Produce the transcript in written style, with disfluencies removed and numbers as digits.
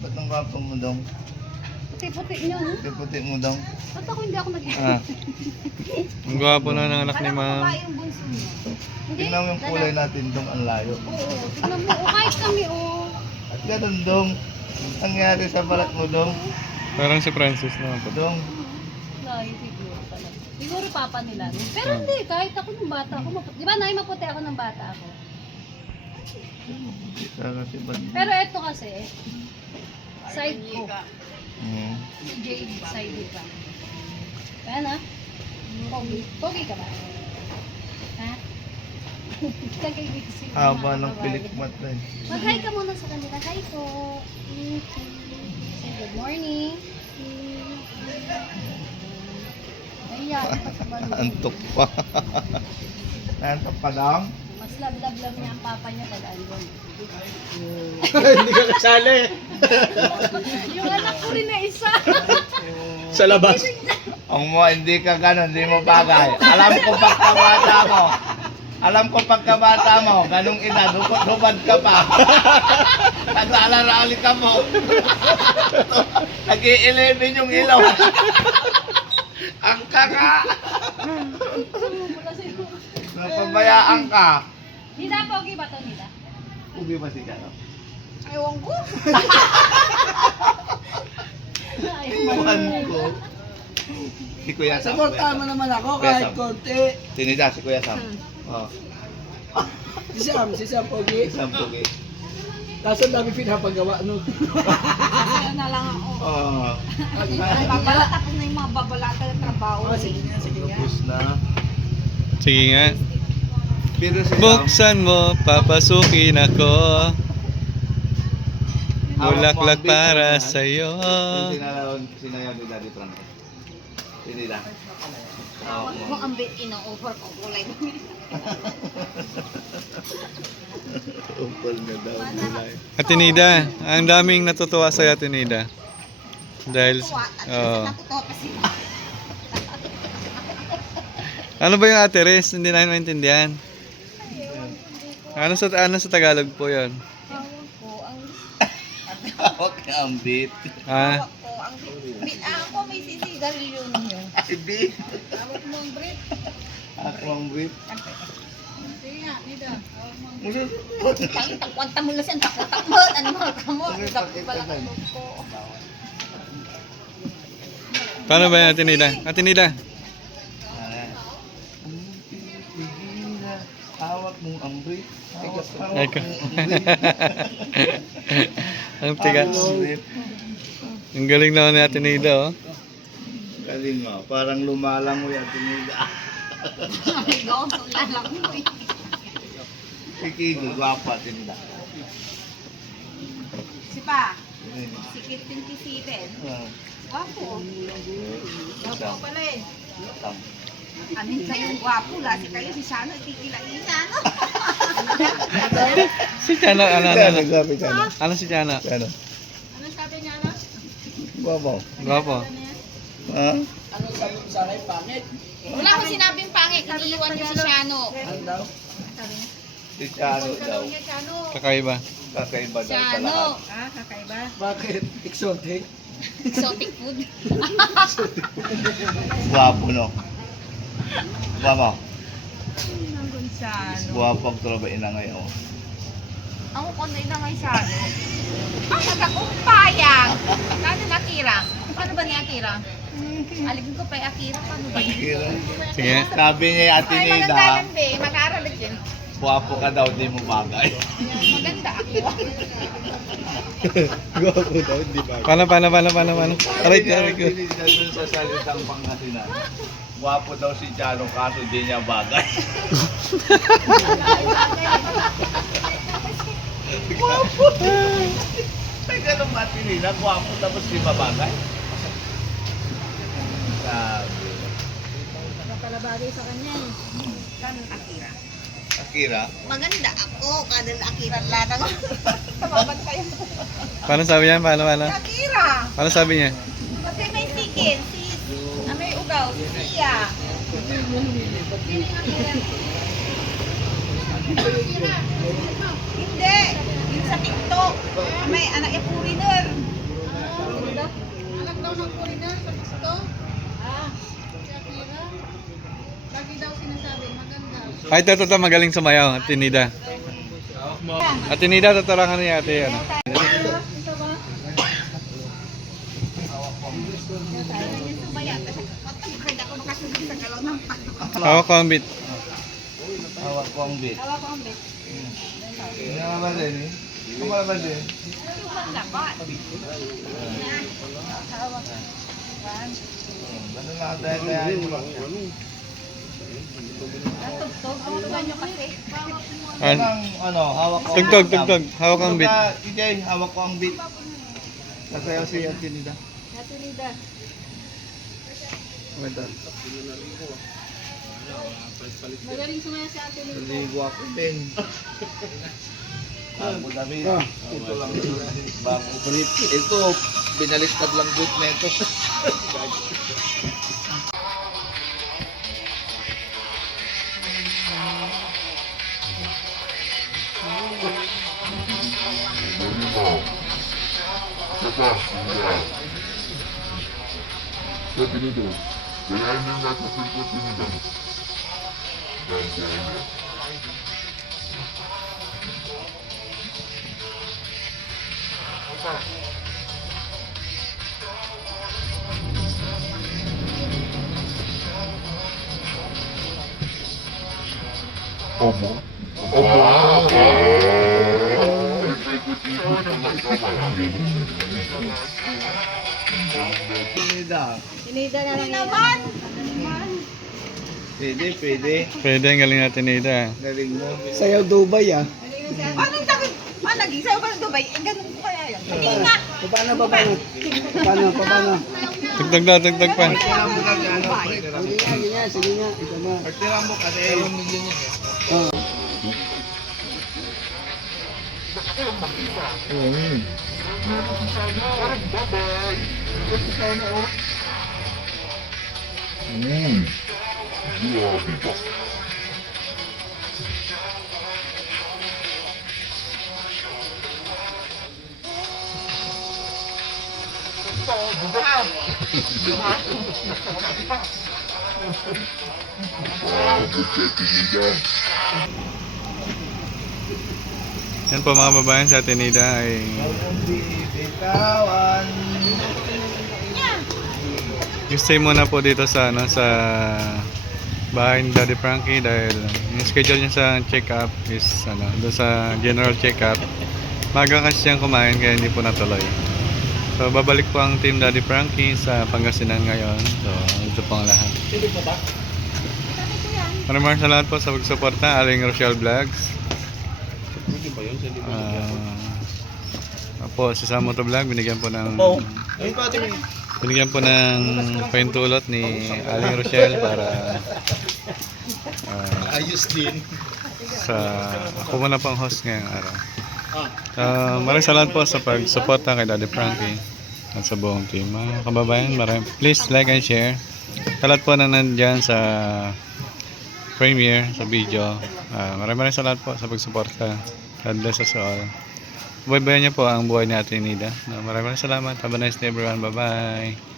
Ba't ang gwapong mo dong? Puti-puti niyo, no? Puti mo dong. Ba't ako hindi ako nag-iisip? Ah. Ang gwapo na ng anak ni Alam ko ma'am. ba yung bunso niya? Hindi. Tingnan mo yung kulay natin dong, ang layo. Oo, tignan mo. O, kahit kami, oh. At ganun dong, nangyari sa balat mo dong. Parang si Francis naman po. Dong, Layo siguro talaga. Siguro papa nila. No? Pero hindi, kahit ako nung bata ako. Di ba, Nay, maputi ako ng bata ako? kita kasi ba't? Pero eto kasi, side ko. Hmm. Si Jade, side ka. Kaya na? Pogi. Pogi ka ba? Ha? Tagay dito si Haba mga ng kababayan. pilikmat na eh. Mag-hi ka muna sa kanila. Hi po. Say good morning. Ayan, Antok pa. Antok pa dong? mas love-love niya ang papa niya pag andun. Hindi ka kasali. Yung anak ko rin na isa. Sa labas. Ang mo, hindi ka gano'n, hindi mo bagay. Alam ko pagkabata mo. Alam ko pagkabata mo, ganong edad, hubad ka pa. Naglalaro ka mo. Nag-i-11 yung ilaw. Ang kaka. Napabayaan ka. Nida, pogi ba to, Nida? Ubi ba si Jano? Ewan ko. Ewan ko. Si Kuya Sam. Supportahan mo naman ako Kuya kahit Sam. konti. Tinida, si Kuya Sam. Oh. Si Sam Pogi. Sam Pugi. Kaso ang dami pinapagawa, no? Kaya na lang ako. Oh. Babalat ako na yung mga babalata ng trabaho. Sige nga. Tapos na. Sige nga. Pero si Sam, Buksan mo, papasukin ako. Bulaklak para sa'yo. yung sinayaw ni Daddy Franco. Tinida. Tawag mo ang bit ino-offer ko kulay mo. Upal na daw. Nilay. Ate Nida, ang daming natutuwa sa'yo, Ate Nida. Dahil, oh. Natutuwa pa sila. Ano ba yung Ate Res? Hindi namin maintindihan. Ano sa Tagalog po yon? Tawag ko ang Tawag ka ang beat. Ah, tawag ko ang bit. Ako may sisigarilyo ninyo. Ay, beat. Tawag mo ang brit. Ako ang beat. Sige nga, Nida. Tawag mo ang Mususunod. Tangin, tagkwanta mo lang siya. Takot-takot. Ano mga kamot? Sige, Takot pakita pala tayo. kamot ko. paano ba yan, Ate Nida? Ate Nida, Hawak mo ang beat. Ay, ko. Ang tigas. Ang galing naman ni Ate Nida, oh. Galing mo. Parang lumalang mo yan. Tinida. Ikaw, lang mo eh. Sige, gwapa. Tinida. Si Pa, si Kit 27. Wapo. Wapo pala eh. Amin kayong gwapo, lasi kayo si Shano, ikikilain Shano. Si Chana, ano? Nagsabi ka na. Ano si Chana? Ano? Ano sabi niya na? Gwapa. Gwapo. Ha? Ano sabi mo sa akin? Pangit. Wala akong sinabing pangit, iniiwan niyo si Shano. Ano daw? Si Chano daw. Shano. Kakaiba. Kakaiba daw sa Shano. lahat. Ah, kakaiba. Bakit? Exotic. Exotic food. Gwapo, no? Gwapa. Nanggun Shano. Gwapa ang trabain na ngayon. Ang kukunday na ngay Shano. Ang nagkakumpayang. Kano na Akira? Paano ba ni Akira? Aligin ko pa yung Akira. Paano ba yun? Kira. Sige. Sabi niya Ate Ay, Nida, maganda lang be. Mag-aaral din. gwapo ka daw, di mo bagay. Maganda ako. Gwapo daw, di bagay. Paano? Aray ko, aray ko. Hindi niya dun sa salitang Pangasinan. Gwapo daw si Chano, kaso di niya bagay. Gwapo! May ganun ba Ate Nida? Gwapo tapos di ba bagay? Sabi. Nakalabagay sa kanya eh. Kano Akira? Akira? Maganda ako. Kada Akira lang ako. Mabantay mo. Paano sabi niya? Paano? Akira! Paano sabi niya? Kasi may chicken, may ugaw, si Sia. Hindi! Yung sa TikTok, may anak yung foreigner. Anak daw ng foreigner sa gusto. Shakira. Lagi daw sinasabi, maganda. Ay, ito, magaling sumayaw, Ate Nida. Ate Nida, tatarangan niya ate, ano. Hawak ko ang beat. Hawak ko ang bit. Hawak ko ang bet. Hindi naman ba din eh? Hindi naman ba din? Hawak. Ano na kaya mo? Natugtog. Tugtugan nyo kasi. Ano, hawak ko. Tugtog. Hawak ang beat. DJ, hawak ko ang beat. Sasayaw si Ate Nida. Natunida. Magaling sumaya si Ate Nida. Hindi guwapo din. Bago damit. Ito lang bago palit. Ito, binaliktad lang good na ito. Sabi nito, kaya niya nasa sirkot nila. Omo. Nida. Tinida na lang naman. Pwede. Pwede, ang galing natin Nida. Galing mo. Sayaw Dubai ah. Anong takot? Naging sa'yo ba ng Dubai? Ganun ko kaya yun. Hindi nga. Paano? Tugtog pa. Pagtira mo kasi ano. Sige nga. Ito na. Pagtira mo kasi yung million niya. Oh. Yan po mga babayan, sa Ate Nida ay Bitawan. yung stay muna po dito sa sa bahay ni Daddy Frankie dahil yung schedule niya sa check-up is doon sa general check-up. Maga kasi siyang kumain kaya hindi po natuloy. So babalik po ang team Daddy Frankie sa Pangasinan ngayon. So ito po ang lahat. Maraming salamat po sa pagsuporta, Aling Rochelle Vlogs. Po si Samoto Vlog binigyan po ng paintulot ni Aling Rochelle para Ayos din. ako muna pang host ngayong araw. Maraming salamat po sa pagsuporta kay Daddy Frankie at sa buong team. Mga kababayan, please like and share. Talat po na nandyan sa premiere, sa video. Maraming salamat po sa pagsuporta. God bless us all. Buhay-buhay niya po ang buhay ni Ate Nida. Maraming salamat. Have a nice day everyone. Bye-bye.